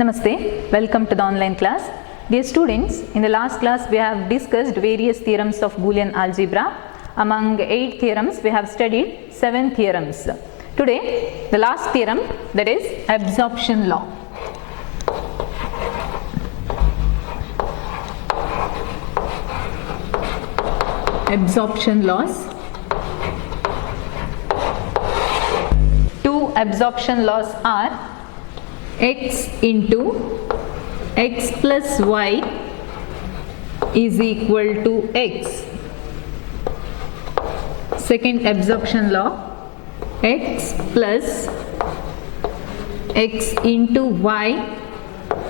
Namaste, welcome to the online class. Dear students, in the last class we have discussed various theorems of Boolean algebra. Among 8 theorems we have studied 7 theorems. Today the last theorem, that is absorption law. Absorption laws. Two absorption laws are x into x plus y is equal to x. Second absorption law, x plus x into y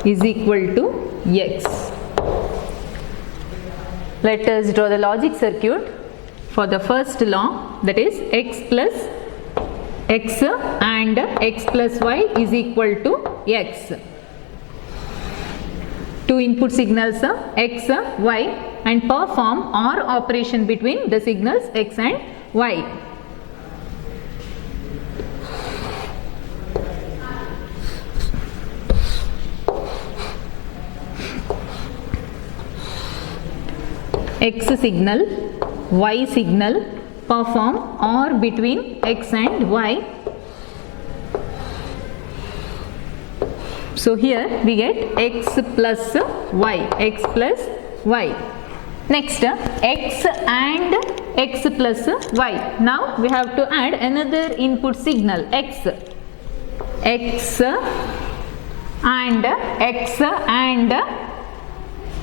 is equal to x. Let us draw the logic circuit for the first law, that is x plus x and x plus y is equal to x. Two input signals x, y, and perform OR operation between the signals x and y. X signal, y signal perform OR between x and y. So here we get x plus y, x plus y. Next, x and x plus y. Now we have to add another input signal, x. X and x and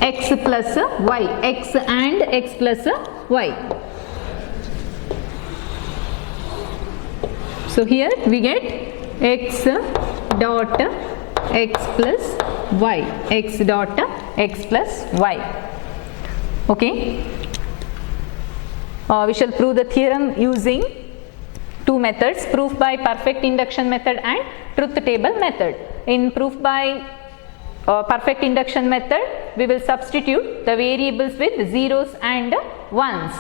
x plus y, x and x plus y. So here we get x dot x plus y, x dot x plus y. Okay. We shall prove the theorem using two methods, proof by perfect induction method and truth table method. In proof by perfect induction method, we will substitute the variables with zeros and ones.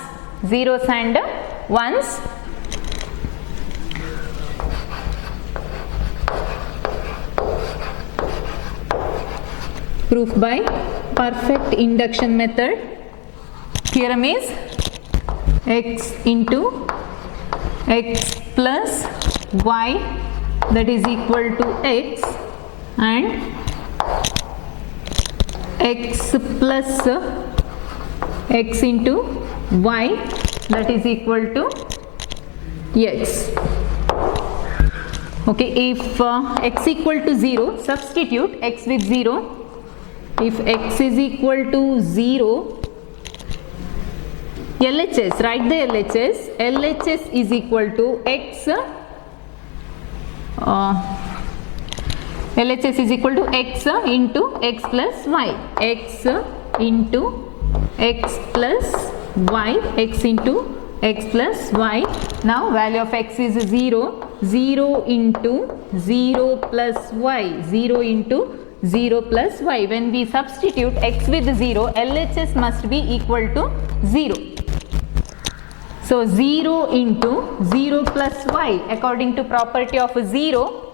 Zeros and ones. Proof by perfect induction method. Theorem is x into x plus y, that is equal to x, and x plus x into y, that is equal to x. Okay, if x equal to 0, substitute x with 0. If x is equal to 0, LHS, write the LHS. LHS is equal to x. LHS is equal to x into x plus y. X into x plus y. X into x plus y. Now value of x is 0. 0 into 0 plus y. 0 into 0 plus y. When we substitute x with 0, LHS must be equal to 0. So 0 into 0 plus y, according to property of 0,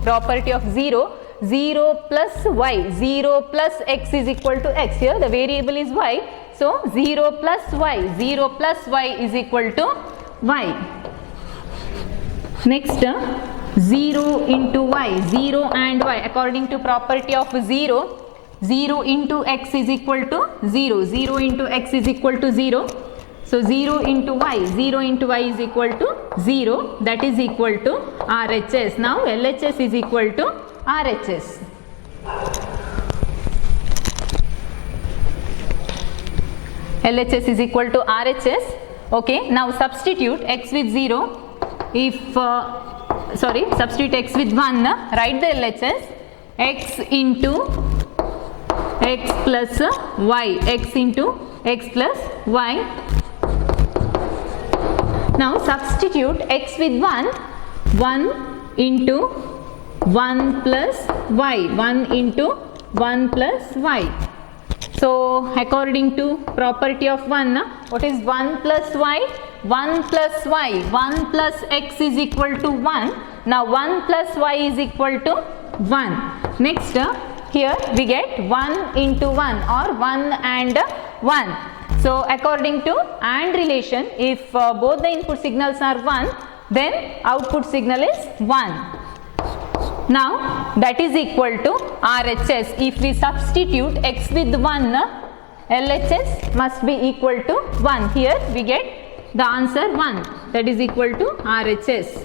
0 plus y, 0 plus x is equal to x. Here the variable is y, so 0 plus y, 0 plus y is equal to y. Next, 0 into y, 0 and y, according to property of 0, 0 into x is equal to 0, 0 into x is equal to 0. So 0 into y, 0 into y is equal to 0, that is equal to RHS. Now LHS is equal to RHS. LHS is equal to RHS. Okay, now substitute x with 0. If substitute x with 1, write the LHS. X into x plus y, x into x plus y. Now substitute x with 1, 1 into 1 plus y, 1 into 1 plus y. So according to property of 1, what is 1 plus y? 1 plus y, 1 plus x is equal to 1. Now 1 plus y is equal to 1. Next, here we get 1 into 1 or 1 and 1. So according to AND relation, if both the input signals are 1, then output signal is 1. Now that is equal to RHS. If we substitute x with 1, LHS must be equal to 1. Here we get the answer 1, that is equal to RHS.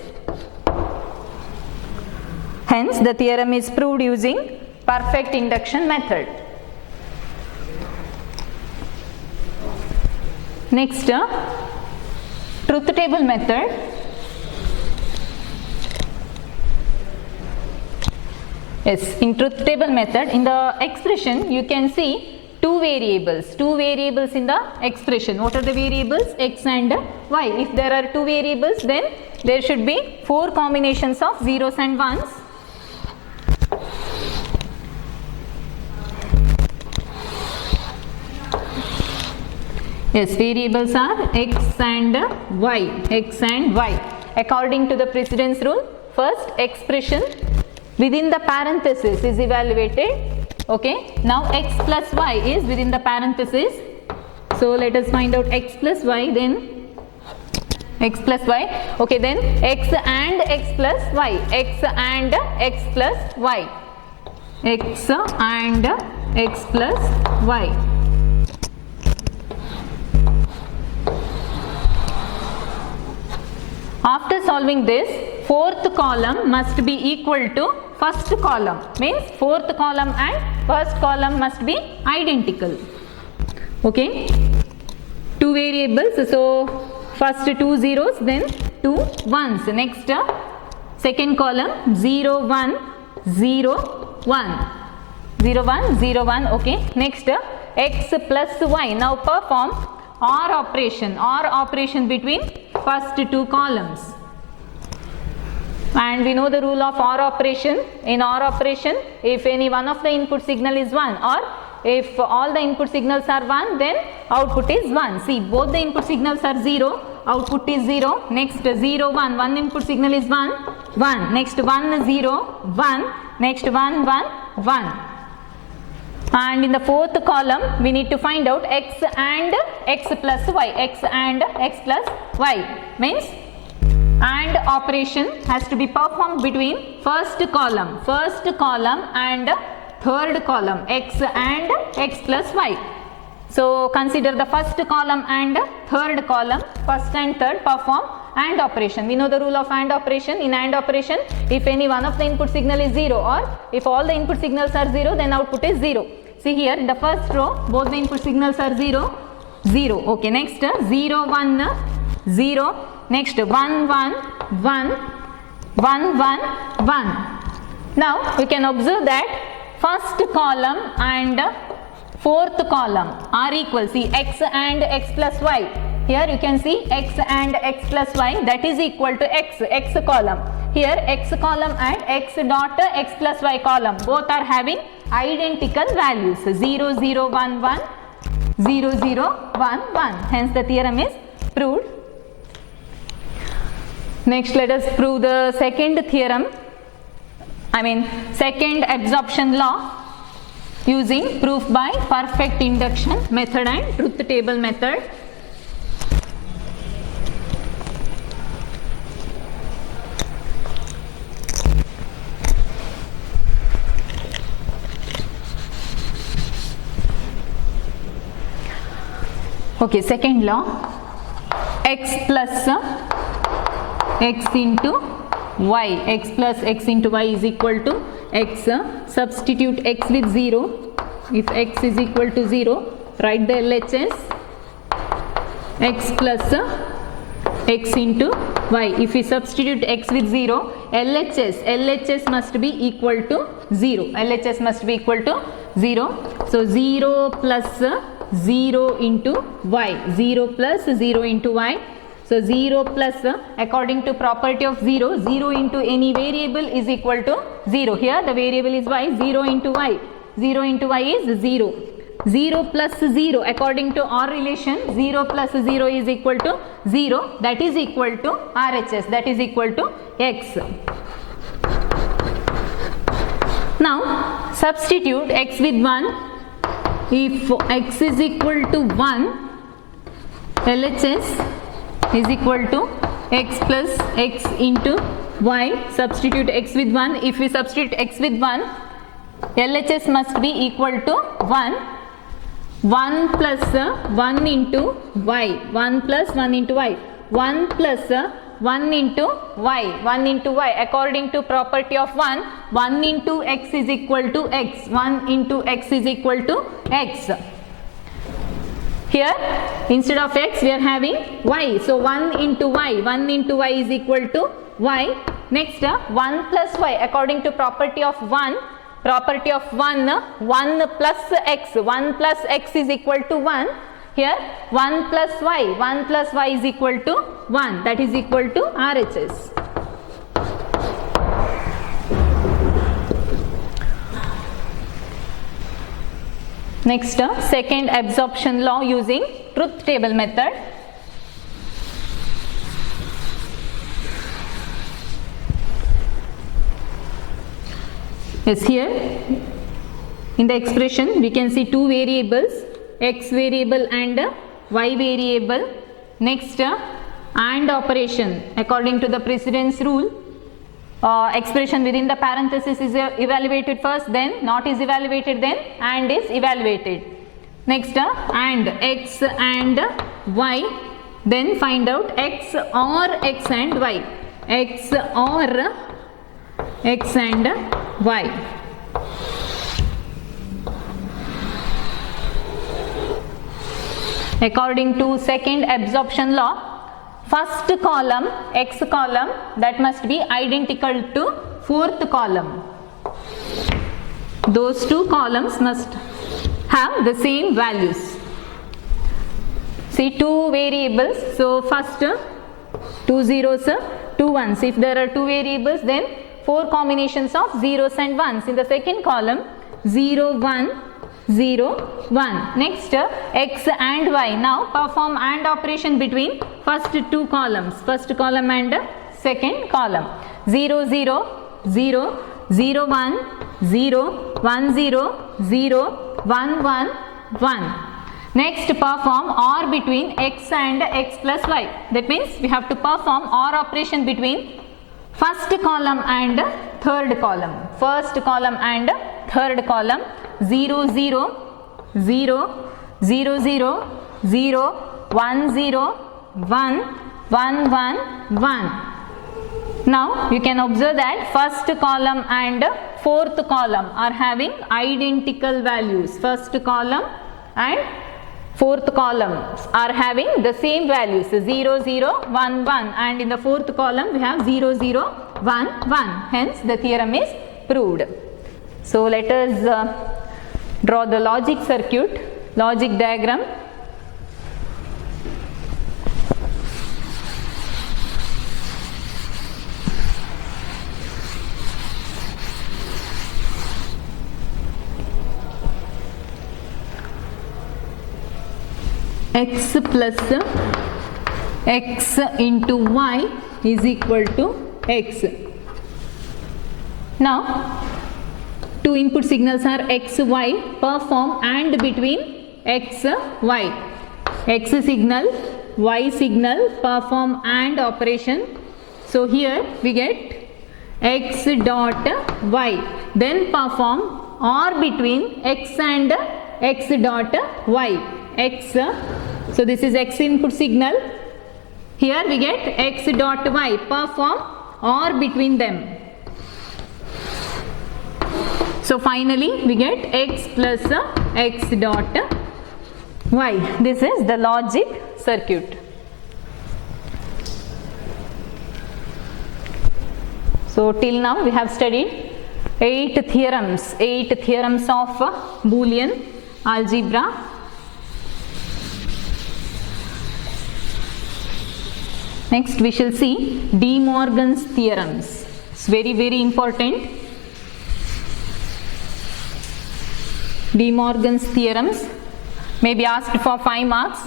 Hence the theorem is proved using perfect induction method. Next, truth table method. Yes, in truth table method, in the expression you can see two variables in the expression. What are the variables? X and y. If there are two variables, then there should be 4 combinations of zeros and ones. Yes, variables are x and y. According to the precedence rule, first expression within the parenthesis is evaluated. Okay, now x plus y is within the parenthesis. So let us find out x plus y, then x plus y. Okay, then x and x plus y. X and x plus y. X and x plus y. After solving this, fourth column must be equal to first column. Means fourth column and first column must be identical. Okay, two variables, so first 2 zeros, then 2 ones. Next, second column 0 1 0 1 0 1 0 1. Okay, next x plus y. Now perform OR operation between first two columns. And we know the rule of OR operation. In OR operation, if any one of the input signal is 1, or if all the input signals are 1, then output is 1. See, both the input signals are 0, output is 0. Next 0 1, one input signal is 1 1. Next 1 0 1. Next 1 1 1. And in the fourth column, we need to find out x and x plus y. X and x plus y means AND operation has to be performed between first column and third column, x and x plus y. So consider the first column and third column, first and third, perform AND operation. We know the rule of AND operation. In AND operation, if any one of the input signal is 0, or if all the input signals are 0, then output is 0. See here in the first row, both the input signals are 0 0. Okay, next 0 1 0. Next 1 1 1 1 1 1. Now we can observe that first column and fourth column are equal. See, x and x plus y. Here you can see x and x plus y, that is equal to x column. Here x column and x dot x plus y column both are having identical values, 0 0 1 1 0 0 1 1. Hence the theorem is proved. Next, let us prove the second theorem, second absorption law, using proof by perfect induction method and truth table method. Okay, second law, x plus x into y. X plus x into y is equal to x. Substitute x with 0. If x is equal to 0, write the LHS x plus x into y. If we substitute x with 0, LHS must be equal to 0. LHS must be equal to 0. So 0 plus 0 into y. 0 plus 0 into y. So 0 plus, according to property of 0, 0 into any variable is equal to 0. Here the variable is y, 0 into y. 0 into y is 0. 0 plus 0, according to OR relation, 0 plus 0 is equal to 0. That is equal to RHS, that is equal to x. Now substitute x with 1. If x is equal to 1, LHS is equal to x plus x into y. Substitute x with 1. If we substitute x with 1, LHS must be equal to 1. 1 plus 1 into y. 1 plus 1 into y. 1 plus 1 into y. 1 into y. According to property of 1, 1 into x is equal to x. 1 into x is equal to x. Here instead of x we are having y. So 1 into y. 1 into y is equal to y. Next 1 plus y. According to property of 1, 1 plus x. 1 plus x is equal to 1. Here 1 plus y. 1 plus y is equal to 1. That is equal to RHS. Next, second absorption law using truth table method. Yes, here in the expression we can see two variables, x variable and y variable. Next, AND operation. According to the precedence rule, expression within the parenthesis is evaluated first, then not is evaluated, then AND is evaluated. Next, AND x and y, then find out x or x and y. X or x and y. According to second absorption law, first column, x column, that must be identical to fourth column. Those two columns must have the same values. See, two variables. So first 2 zeros, 2 ones. If there are two variables, then 4 combinations of zeros and ones. In the second column, 0, 1, 0, 1. Next, x and y. Now perform AND operation between first two columns, first column and second column. 0, 0, 0, 0, 1, 0, 1, 0, 0, 1, 1, 1. Next, perform OR between x and x plus y. That means we have to perform OR operation between first column and third column. First column and third column. 0, 0, 0, 0, 0, 0, 1, 0, 1, 1, 1, 1. Now you can observe that first column and fourth column are having identical values. First column and fourth column are having the same values, 0, 0, 1, 1, and in the fourth column we have 0, 0, 1, 1. Hence the theorem is proved. So let us draw the logic circuit, logic diagram. X plus x into y is equal to x. Now two input signals are x, y. Perform AND between x, y. X signal, y signal, perform AND operation. So here we get x dot y. Then perform OR between x and x dot y. X, so this is x input signal. Here we get x dot y. Perform OR between them. So finally we get x plus x dot y. This is the logic circuit. So till now we have studied 8 theorems of Boolean algebra. Next we shall see De Morgan's theorems. It's very important. De Morgan's theorems may be asked for 5 marks.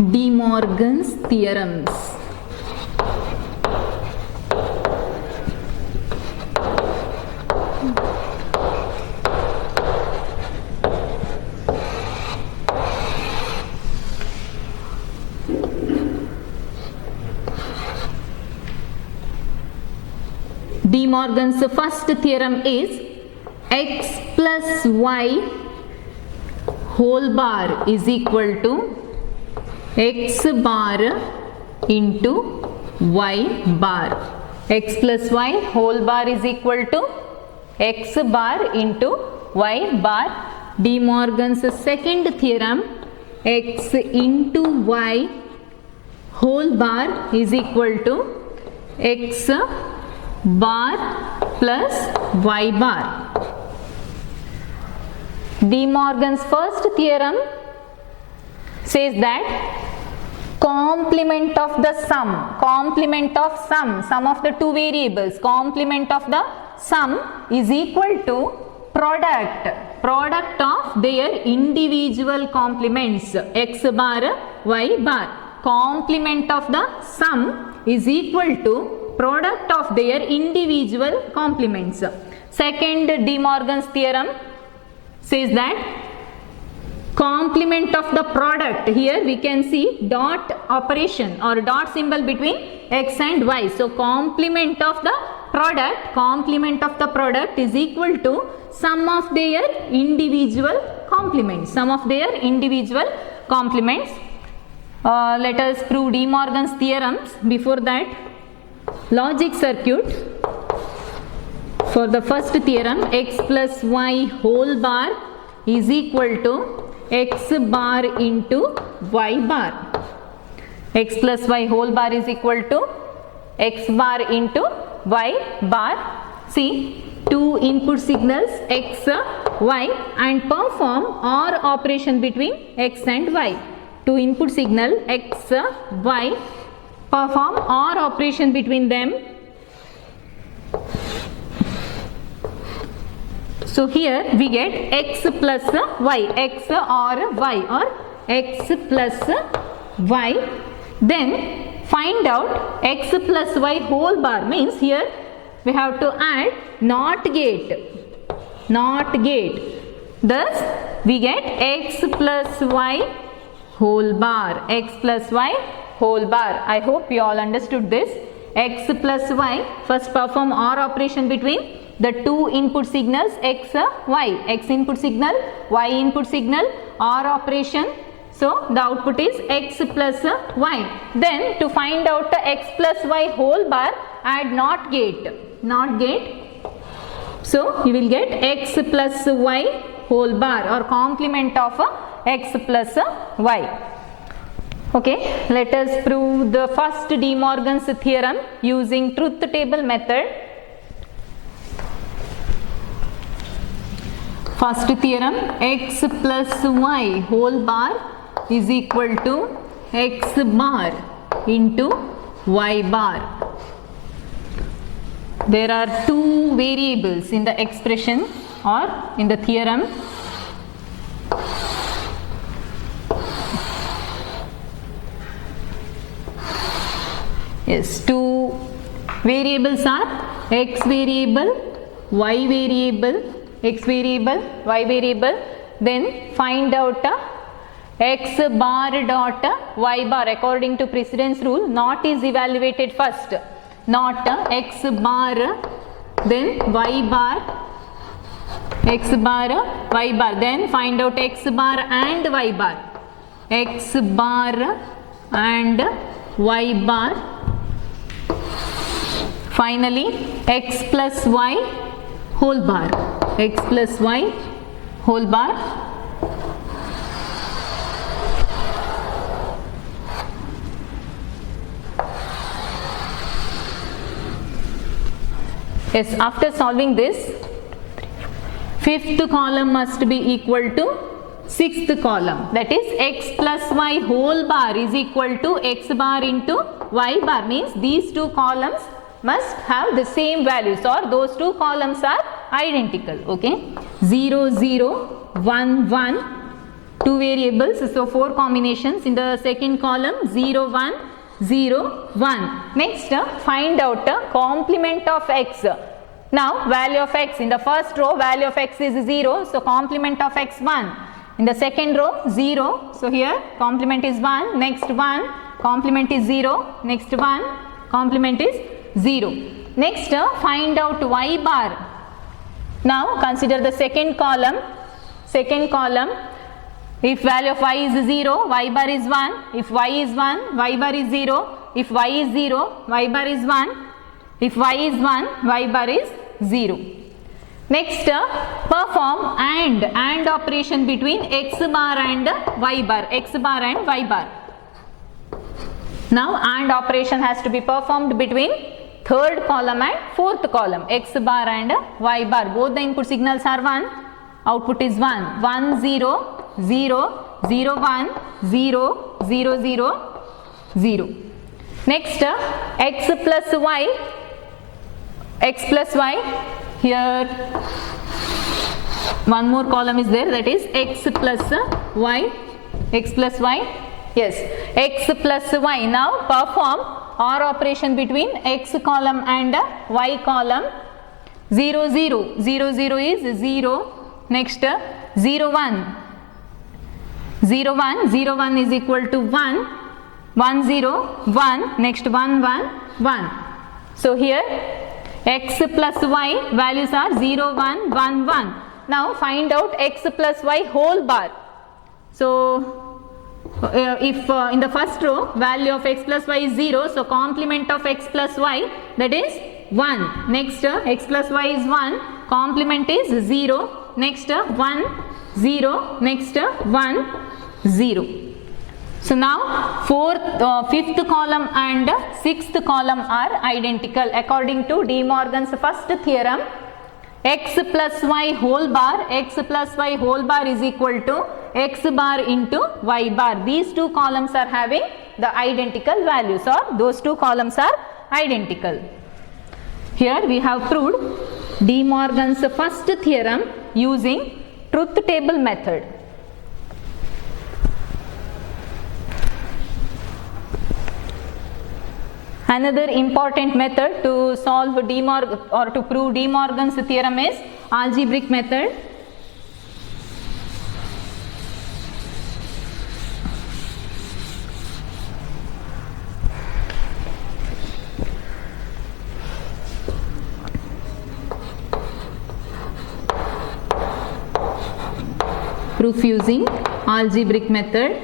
De Morgan's theorems. De Morgan's first theorem is x plus y whole bar is equal to x bar into y bar. X plus y whole bar is equal to x bar into y bar. De Morgan's second theorem, x into y whole bar is equal to x bar plus y bar. De Morgan's first theorem says that complement of the sum of the two variables, complement of the sum is equal to product of their individual complements x bar y bar. Complement of the sum is equal to product of their individual complements. Second De Morgan's theorem says that complement of the product, here we can see dot operation or dot symbol between x and y. So complement of the product is equal to sum of their individual complements. Let us prove De Morgan's theorems. Before that, logic circuit. For the first theorem, x plus y whole bar is equal to x bar into y bar. X plus y whole bar is equal to x bar into y bar. See, two input signals x, y, and perform OR operation between x and y. Two input signal x, y, perform OR operation between them. So here we get x plus y, x or y, or x plus y. Then find out x plus y whole bar, means here we have to add NOT gate. Thus we get x plus y whole bar. I hope you all understood this. X plus y, first perform OR operation between the two input signals x, y. X input signal, y input signal, OR operation. So the output is x plus y. Then to find out the x plus y whole bar, add NOT gate. So you will get x plus y whole bar or complement of x plus y. Okay, let us prove the first De Morgan's theorem using truth table method. First theorem, x plus y whole bar is equal to x bar into y bar. There are two variables in the expression or in the theorem. Yes, two variables are x variable, y variable, x variable, y variable. Then find out x bar dot y bar. According to precedence rule, NOT is evaluated first. NOT x bar, then y bar, x bar, y bar. Then find out x bar and y bar. X bar and y bar. Finally, x plus y whole bar. X plus y whole bar. Yes, after solving this, fifth column must be equal to sixth column. That is x plus y whole bar is equal to x bar into y bar. Means these two columns must have the same values, or those two columns are identical. Okay, 0 0 1 1 two variables, so 4 combinations. In the second column 0 1 0 1. Next find out complement of x. Now value of x, in the first row value of x is 0, so complement of x 1. In the second row 0, so here complement is 1, next 1, complement is 0, next 1, complement is 0. Next find out y bar. Now consider the second column. If value of y is 0, y bar is 1. If y is 1, y bar is 0. If y is 0, y bar is 1. If y is 1, y bar is 0. Next perform AND operation between x bar and y bar. X bar and y bar. Now AND operation has to be performed between third column and fourth column. X bar and y bar. Both the input signals are 1. Output is 1. 1 0 0 0 1 0 0 0 0. Next x plus y. Here one more column is there, that is x plus y. Yes, x plus y. Now perform OR operation between x column and y column. 0 0 0 0 is 0. Next 0 1 0 1 0 1 is equal to 1. 1 0 1, next 1 1 1. So here x plus y values are 0 1 1 1. Now find out x plus y whole bar. So if in the first row value of x plus y is 0, so complement of x plus y, that is 1. Next x plus y is 1, complement is 0. Next 1 0, next 1 0. So now fifth column and sixth column are identical according to De Morgan's first theorem. X plus y whole bar is equal to x bar into y bar. These two columns are having the identical values, or those two columns are identical. Here we have proved De Morgan's first theorem using truth table method. Another important method to solve to prove De Morgan's theorem is algebraic method. Proof using algebraic method.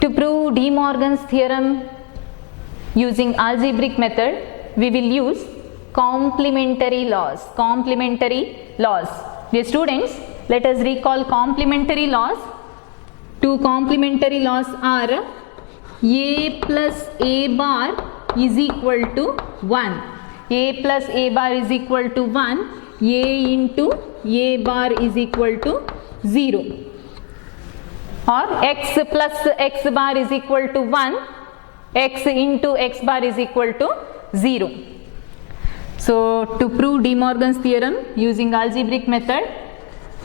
To prove De Morgan's theorem using algebraic method, we will use complementary laws. Dear students, let us recall complementary laws. Two complementary laws are a plus a bar is equal to 1. A plus a bar is equal to 1. A into a bar is equal to 0. Or x plus x bar is equal to 1. X into x bar is equal to 0. So to prove De Morgan's theorem using algebraic method,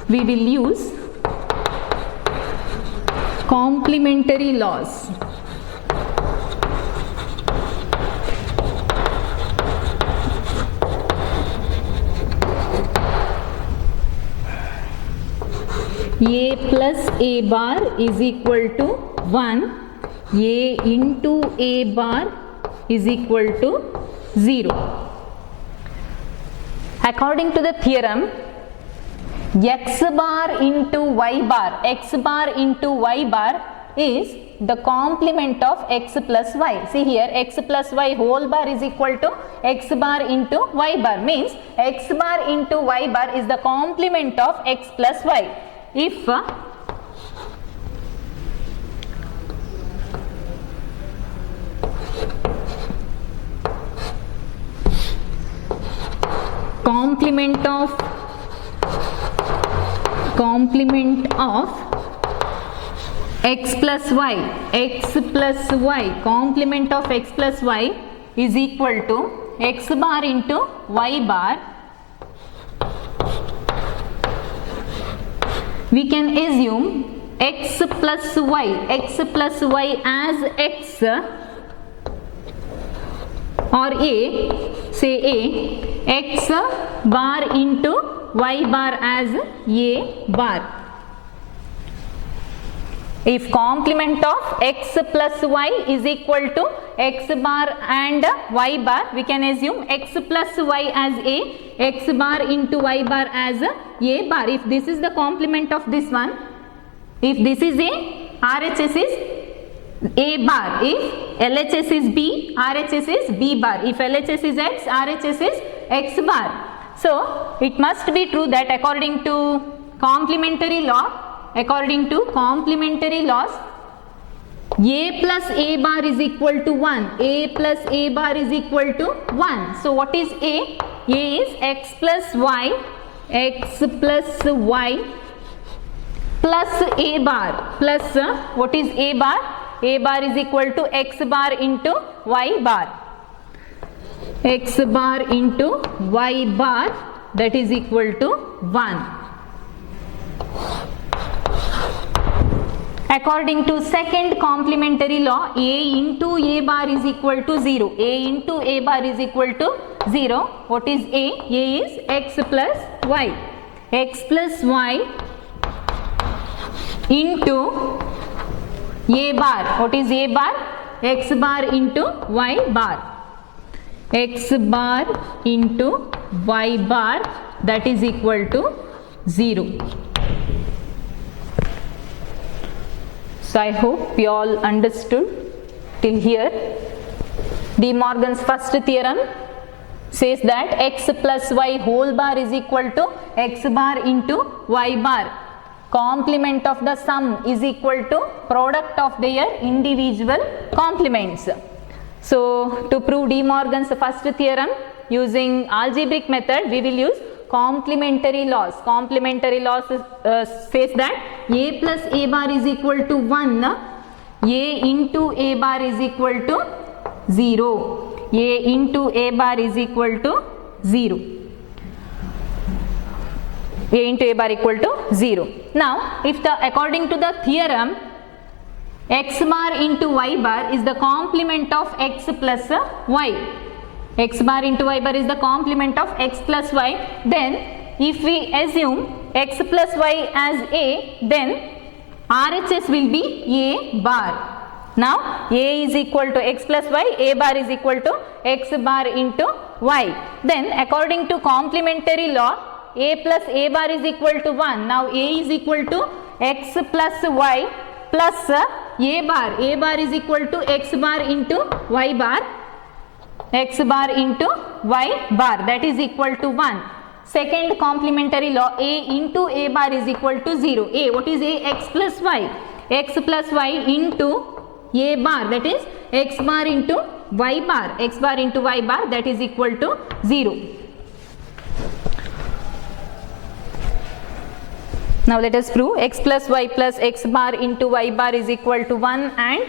we will use complementary laws. A plus a bar is equal to 1. A into a bar is equal to 0. According to the theorem, x bar into y bar is the complement of x plus y. See here, x plus y whole bar is equal to x bar into y bar, means x bar into y bar is the complement of x plus y. If complement of x plus y, complement of x plus y is equal to x bar into y bar. We can assume x plus y as x or say x bar into y bar as a bar. If complement of x plus y is equal to x bar and y bar, we can assume x plus y as a, x bar into y bar as a bar. If this is the complement of this one, if this is a, RHS is a bar. If LHS is b, RHS is b bar. If LHS is x, RHS is x bar. So it must be true that according to complementary laws, a plus a bar is equal to 1. A plus a bar is equal to 1. So what is A? A is x plus y plus a bar plus what is a bar? A bar is equal to x bar into y bar. X bar into y bar, that is equal to 1. According to second complementary law, a into a bar is equal to 0. A into a bar is equal to 0. What is A? A is x plus y. X plus y into a bar. What is a bar? X bar into y bar. X bar into y bar, that is equal to 0. So I hope you all understood till here. De Morgan's first theorem says that x plus y whole bar is equal to x bar into y bar. Complement of the sum is equal to product of their individual complements. So to prove De Morgan's first theorem using algebraic method, we will use complementary laws. Complementary laws says that a plus a bar is equal to 1, a into a bar is equal to 0, a into a bar is equal to 0, a into a bar equal to 0. Now if according to the theorem x bar into y bar is the complement of x plus y, x bar into y bar is the complement of x plus y, then if we assume x plus y as a, then RHS will be a bar. Now a is equal to x plus y, a bar is equal to x bar into y. Then according to complementary law, a plus a bar is equal to 1. Now a is equal to x plus y plus a bar. A bar is equal to x bar into y bar. X bar into y bar, that is equal to 1. Second complementary law, a into a bar is equal to 0. A, what is a? X plus y. X plus y into a bar, that is x bar into y bar. X bar into y bar, that is equal to 0. Now let us prove x plus y plus x bar into y bar is equal to 1 and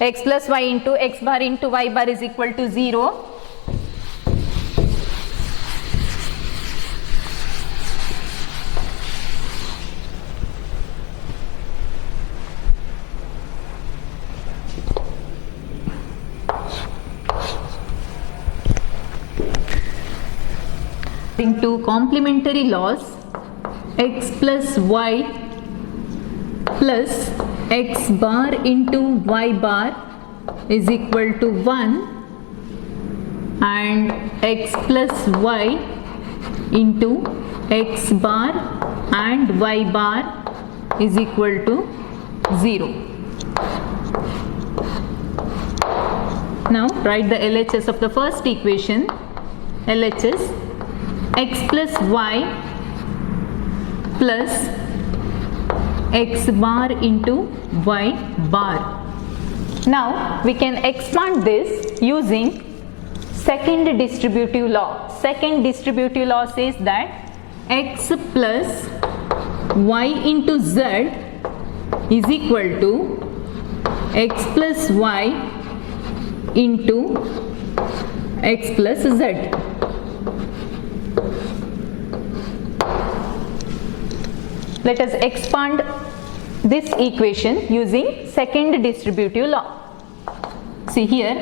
x plus y into x bar into y bar is equal to 0. According to complementary laws, x plus y plus x bar into y bar is equal to 1 and x plus y into x bar and y bar is equal to 0. Now write the LHS of the first equation. LHS x plus y plus x bar into y bar. Now we can expand this using second distributive law. Second distributive law says that x plus y into z is equal to x plus y into x plus z. Let us expand this equation using second distributive law. See here,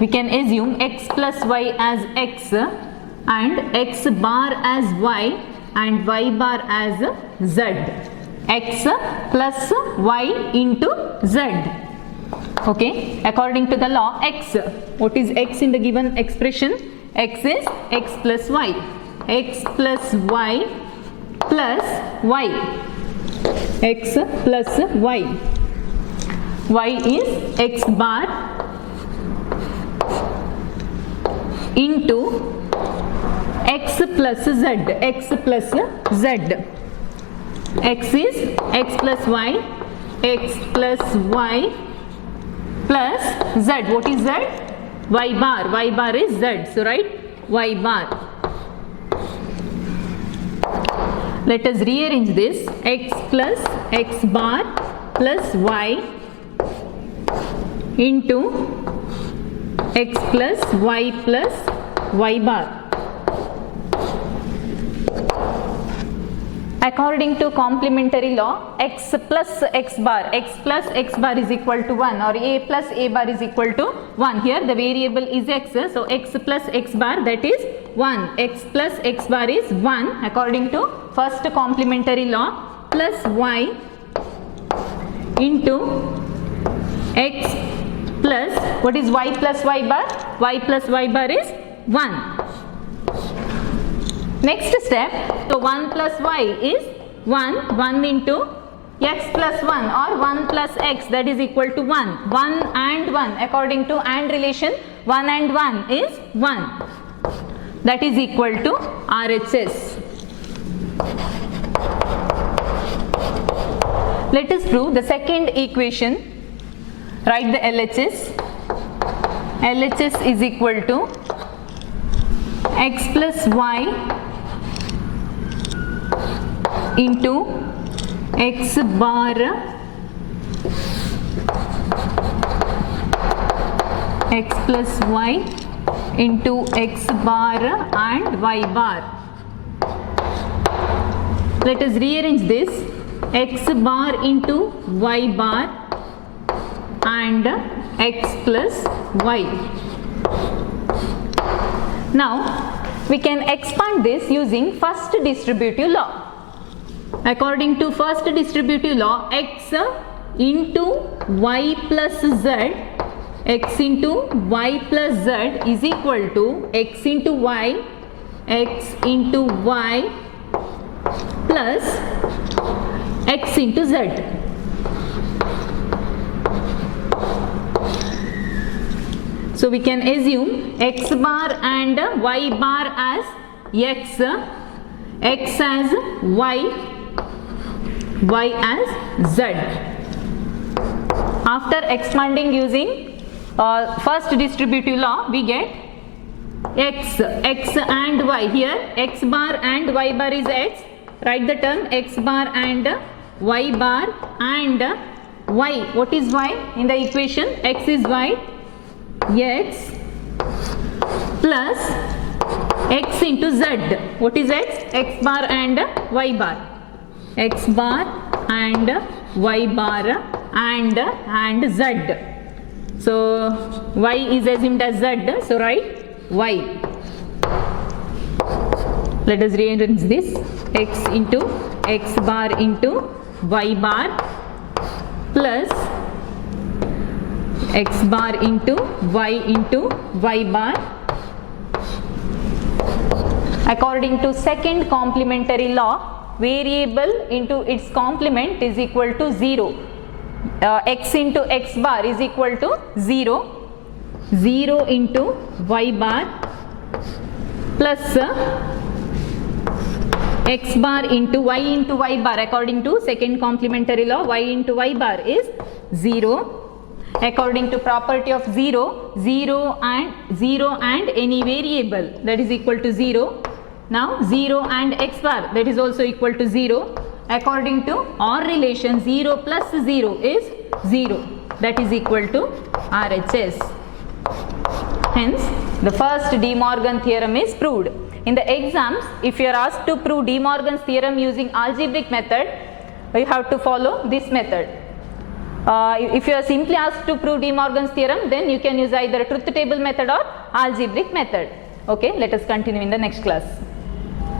we can assume x plus y as x and x bar as y and y bar as z. X plus y into z. Okay, according to the law, x, what is x in the given expression? X is x plus y. X plus y plus y. X plus y. Y is x bar into x plus z. X plus z. X is x plus y. X plus y plus z. What is z? Y bar. Y bar is z. So write y bar. Let us rearrange this. X plus x bar plus y into x plus y plus y bar. According to complementary law, x plus x bar is equal to 1, or a plus a bar is equal to 1. Here the variable is x, so x plus x bar, that is 1. X plus x bar is 1 according to first complementary law, plus y into x plus, what is y plus y bar? Y plus y bar is 1. Next step, so 1 plus y is 1 into x plus 1 or 1 plus x, that is equal to 1. 1 and 1, according to AND relation, 1 and 1 is 1. That is equal to RHS. Let us prove the second equation. Write the LHS. LHS is equal to x plus y into x bar x plus y into x bar and y bar. Let us rearrange this. X bar into y bar and x plus y. Now we can expand this using first distributive law. According to first distributive law, x into y plus z, x into y plus z is equal to x into y plus x into z. So we can assume x bar and y bar as x, x as y, y as z. After expanding using first distributive law, we get x and y. Here x bar and y bar is x. Write the term x bar and y bar and y. What is y in the equation? X is y. X plus x into z. What is x? X bar and y bar. X bar and y bar and z. So y is assumed as z. So write y. Let us rearrange this. X into x bar into y bar plus x bar into y bar. According to second complementary law, variable into its complement is equal to 0. X into x bar is equal to 0. 0 into y bar plus x bar into y bar. According to second complementary law, y into y bar is 0. According to property of 0, 0 and any variable, that is equal to 0. Now 0 and x bar, that is also equal to 0. according to OR relation 0 plus 0 is 0, that is equal to RHS. Hence the first De Morgan theorem is proved. In the exams, if you are asked to prove De Morgan's theorem using algebraic method, you have to follow this method. If you are simply asked to prove De Morgan's theorem, then you can use either truth table method or algebraic method. Okay, let us continue in the next class.